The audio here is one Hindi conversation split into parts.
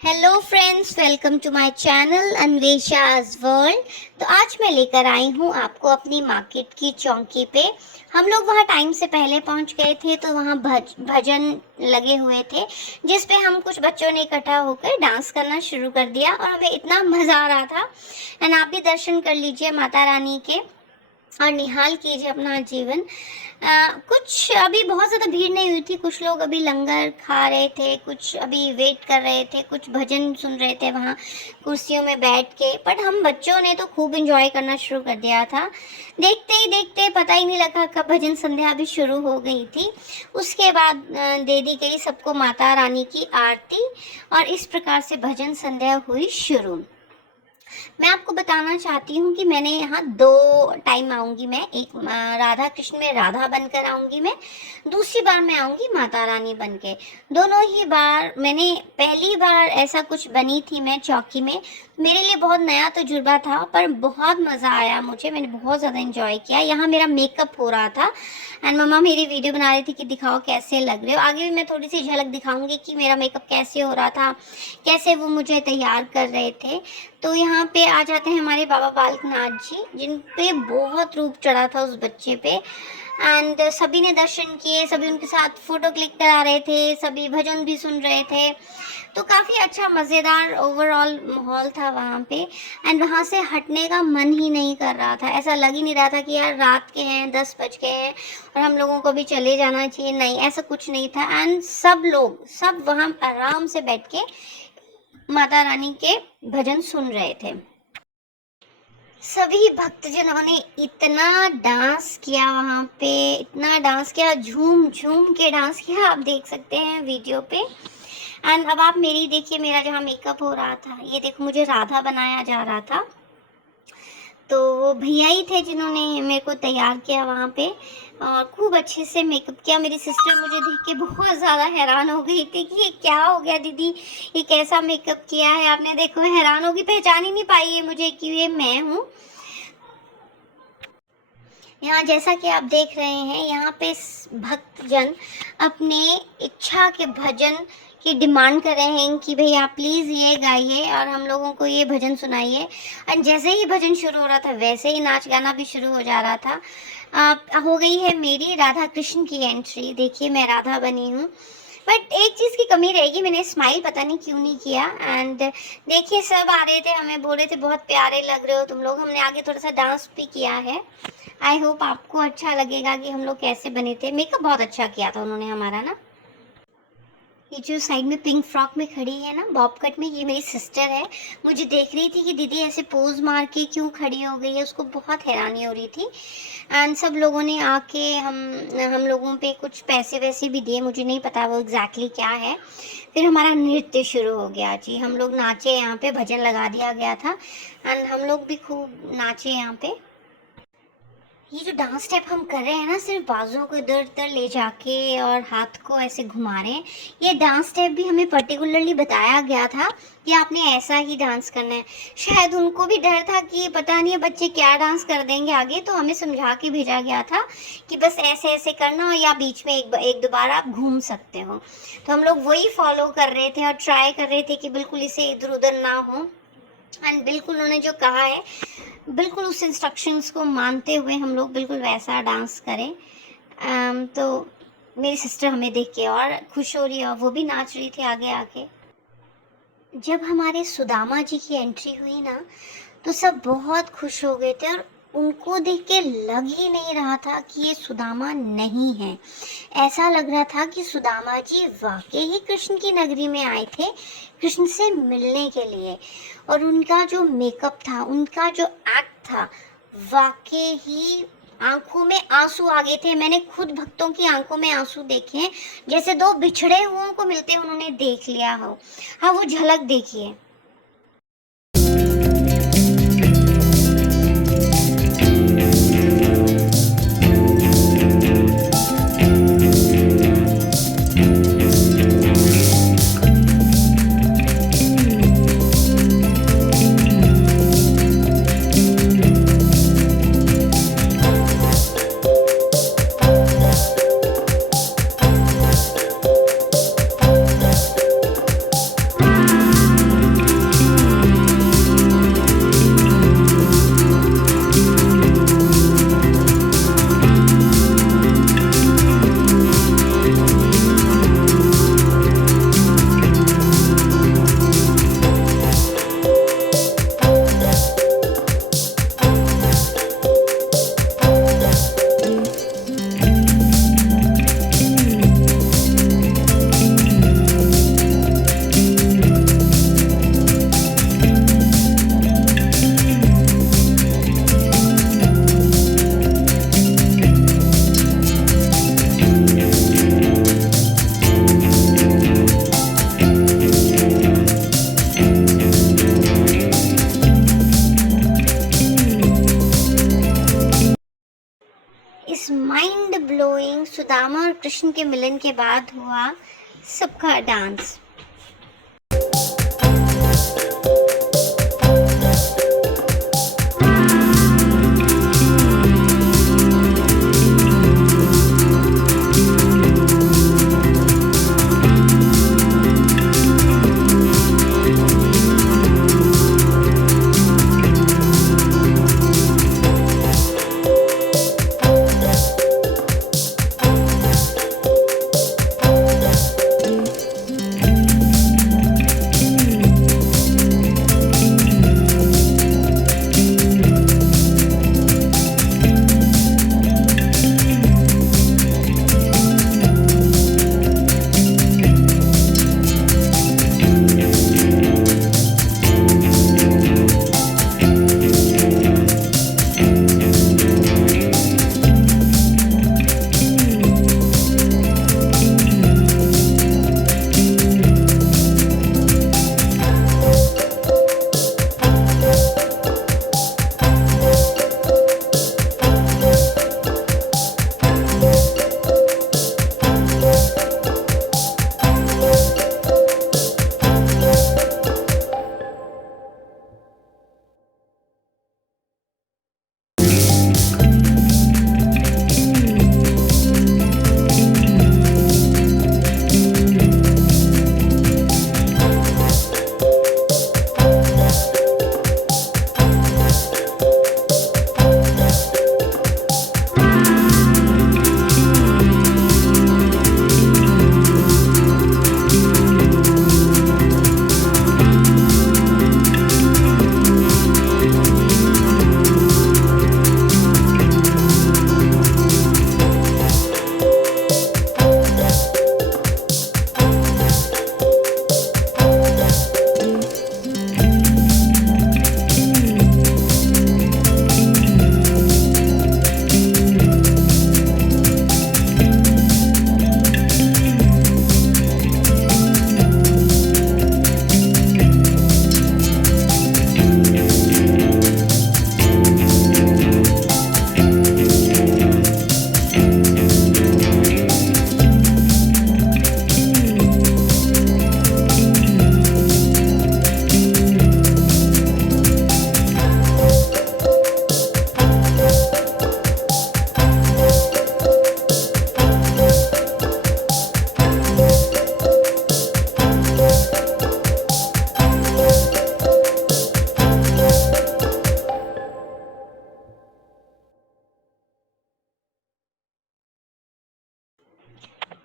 Hello friends, welcome to my channel Anvesha's world. तो आज मैं लेकर आई हूँ आपको अपनी मार्केट की चौकी पे। हम लोग वहाँ टाइम से पहले पहुँच गए थे, तो वहाँ भजन लगे हुए थे जिस पे हम कुछ बच्चों ने इकट्ठा होकर डांस करना शुरू कर दिया और हमें इतना मज़ा आ रहा था। एंड आप भी दर्शन कर लीजिए माता रानी के और निहाल कीजिए अपना जीवन। कुछ अभी बहुत ज़्यादा भीड़ नहीं हुई थी, कुछ लोग अभी लंगर खा रहे थे, कुछ अभी वेट कर रहे थे, कुछ भजन सुन रहे थे वहाँ कुर्सियों में बैठ के। बट हम बच्चों ने तो खूब एंजॉय करना शुरू कर दिया था। देखते ही देखते पता ही नहीं लगा कब भजन संध्या भी शुरू हो गई थी। उसके बाद दे दी गई सबको माता रानी की आरती और इस प्रकार से भजन संध्या हुई शुरू। मैं आपको बताना चाहती हूँ कि मैंने यहाँ 2 टाइम आऊँगी। मैं एक राधा कृष्ण में राधा बनकर आऊँगी, मैं दूसरी बार मैं आऊँगी माता रानी बन के। दोनों ही बार मैंने पहली बार ऐसा कुछ बनी थी मैं चौकी में, मेरे लिए बहुत नया तजुर्बा था पर बहुत मज़ा आया मुझे। मैंने बहुत ज़्यादा एंजॉय किया। यहाँ मेरा मेकअप हो रहा था एंड मम्मा मेरी वीडियो बना रही थी कि दिखाओ कैसे लग रहे हो। आगे भी मैं थोड़ी सी झलक दिखाऊंगी कि मेरा मेकअप कैसे हो रहा था, कैसे वो मुझे तैयार कर रहे थे। तो यहाँ पे आ जाते हैं हमारे बाबा बालकनाथ जी, जिन पे बहुत रूप चढ़ा था उस बच्चे पे। एंड सभी ने दर्शन किए, सभी उनके साथ फ़ोटो क्लिक करा रहे थे, सभी भजन भी सुन रहे थे। तो काफ़ी अच्छा मज़ेदार ओवरऑल माहौल था वहाँ पे। एंड वहाँ से हटने का मन ही नहीं कर रहा था। ऐसा लग ही नहीं रहा था कि यार रात के हैं, 10 बज गए हैं और हम लोगों को भी चले जाना चाहिए। नहीं, ऐसा कुछ नहीं था। एंड सब वहाँ आराम से बैठ के माता रानी के भजन सुन रहे थे। सभी भक्तजनों ने इतना डांस किया वहाँ पे, इतना डांस किया, झूम झूम के डांस किया, आप देख सकते हैं वीडियो पे। एंड अब आप मेरी देखिए, मेरा जहाँ मेकअप हो रहा था, ये देखो मुझे राधा बनाया जा रहा था। तो वो भैया ही थे जिन्होंने मेरे को तैयार किया वहाँ पे और खूब अच्छे से मेकअप किया। मेरी सिस्टर मुझे देख के बहुत ज़्यादा हैरान हो गई थी कि ये क्या हो गया दीदी, ये कैसा मेकअप किया है आपने। देखो हैरान होगी, पहचान ही नहीं पाई है मुझे कि ये मैं हूँ। यहाँ जैसा कि आप देख रहे हैं, यहाँ पे भक्तजन अपने इच्छा के भजन की डिमांड कर रहे हैं कि भैया प्लीज़ ये गाइए और हम लोगों को ये भजन सुनाइए। और जैसे ही भजन शुरू हो रहा था वैसे ही नाच गाना भी शुरू हो जा रहा था। हो गई है मेरी राधा कृष्ण की एंट्री। देखिए मैं राधा बनी हूँ, बट एक चीज़ की कमी रहेगी, मैंने स्माइल पता नहीं क्यों नहीं किया। एंड देखिए सब आ रहे थे, हमें बोल रहे थे बहुत प्यारे लग रहे हो तुम लोग। हमने आगे थोड़ा सा डांस भी किया है। आई होप आपको अच्छा लगेगा कि हम लोग कैसे बने थे। मेकअप बहुत अच्छा किया था उन्होंने हमारा ना। ये जो साइड में पिंक फ्रॉक में खड़ी है ना बॉब कट में, ये मेरी सिस्टर है। मुझे देख रही थी कि दीदी ऐसे पोज मार के क्यों खड़ी हो गई है, उसको बहुत हैरानी हो रही थी। एंड सब लोगों ने आके हम लोगों पे कुछ पैसे वैसे भी दिए, मुझे नहीं पता वो एग्जैक्टली क्या है। फिर हमारा नृत्य शुरू हो गया जी, हम लोग नाचे, यहाँ पे भजन लगा दिया गया था एंड हम लोग भी खूब नाचे यहाँ पे। ये जो डांस स्टेप हम कर रहे हैं ना, सिर्फ बाजुओं को इधर उधर ले जाके और हाथ को ऐसे घुमा रहे हैं। ये डांस स्टेप भी हमें पर्टिकुलरली बताया गया था कि आपने ऐसा ही डांस करना है। शायद उनको भी डर था कि पता नहीं बच्चे क्या डांस कर देंगे आगे, तो हमें समझा के भेजा गया था कि बस ऐसे ऐसे करना, या बीच में एक दो बार आप घूम सकते हो। तो हम लोग वही फॉलो कर रहे थे और ट्राई कर रहे थे कि बिल्कुल इसे इधर उधर ना हो। एंड बिल्कुल उन्होंने जो कहा है, बिल्कुल उस इंस्ट्रक्शंस को मानते हुए हम लोग बिल्कुल वैसा डांस करें। तो मेरी सिस्टर हमें देख के और खुश हो रही है और वो भी नाच रही थी आगे आके। जब हमारे सुदामा जी की एंट्री हुई ना, तो सब बहुत खुश हो गए थे और उनको देख के लग ही नहीं रहा था कि ये सुदामा नहीं है। ऐसा लग रहा था कि सुदामा जी वाकई ही कृष्ण की नगरी में आए थे कृष्ण से मिलने के लिए। और उनका जो मेकअप था, उनका जो एक्ट था, वाकई ही आंखों में आंसू आ गए थे। मैंने खुद भक्तों की आंखों में आंसू देखे हैं, जैसे दो बिछड़े हुओं को मिलते उन्होंने देख लिया हो। हाँ, वो झलक देखिए। सुदामा और कृष्ण के मिलन के बाद हुआ सबका डांस।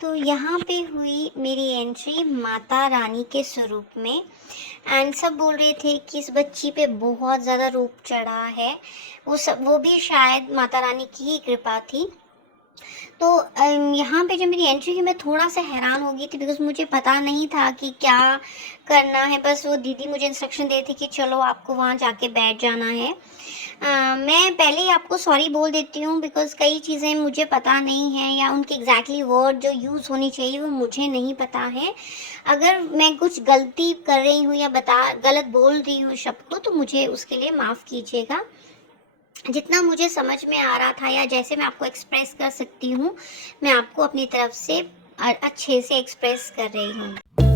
तो यहाँ पे हुई मेरी एंट्री माता रानी के स्वरूप में। एंड सब बोल रहे थे कि इस बच्ची पे बहुत ज़्यादा रूप चढ़ा है, वो भी शायद माता रानी की ही कृपा थी। तो यहाँ पे जब मेरी एंट्री की मैं थोड़ा सा हैरान हो गई थी, बिकॉज मुझे पता नहीं था कि क्या करना है। बस वो दीदी मुझे इंस्ट्रक्शन दे थी कि चलो आपको वहाँ जाके बैठ जाना है। मैं पहले ही आपको सॉरी बोल देती हूँ, बिकॉज कई चीज़ें मुझे पता नहीं है या उनकी एग्जैक्टली वर्ड जो यूज़ होनी चाहिए वो मुझे नहीं पता है। अगर मैं कुछ गलती कर रही हूँ या गलत बोल रही हूँ शब्द को, तो मुझे उसके लिए माफ़ कीजिएगा। जितना मुझे समझ में आ रहा था या जैसे मैं आपको एक्सप्रेस कर सकती हूँ, मैं आपको अपनी तरफ से अच्छे से एक्सप्रेस कर रही हूँ।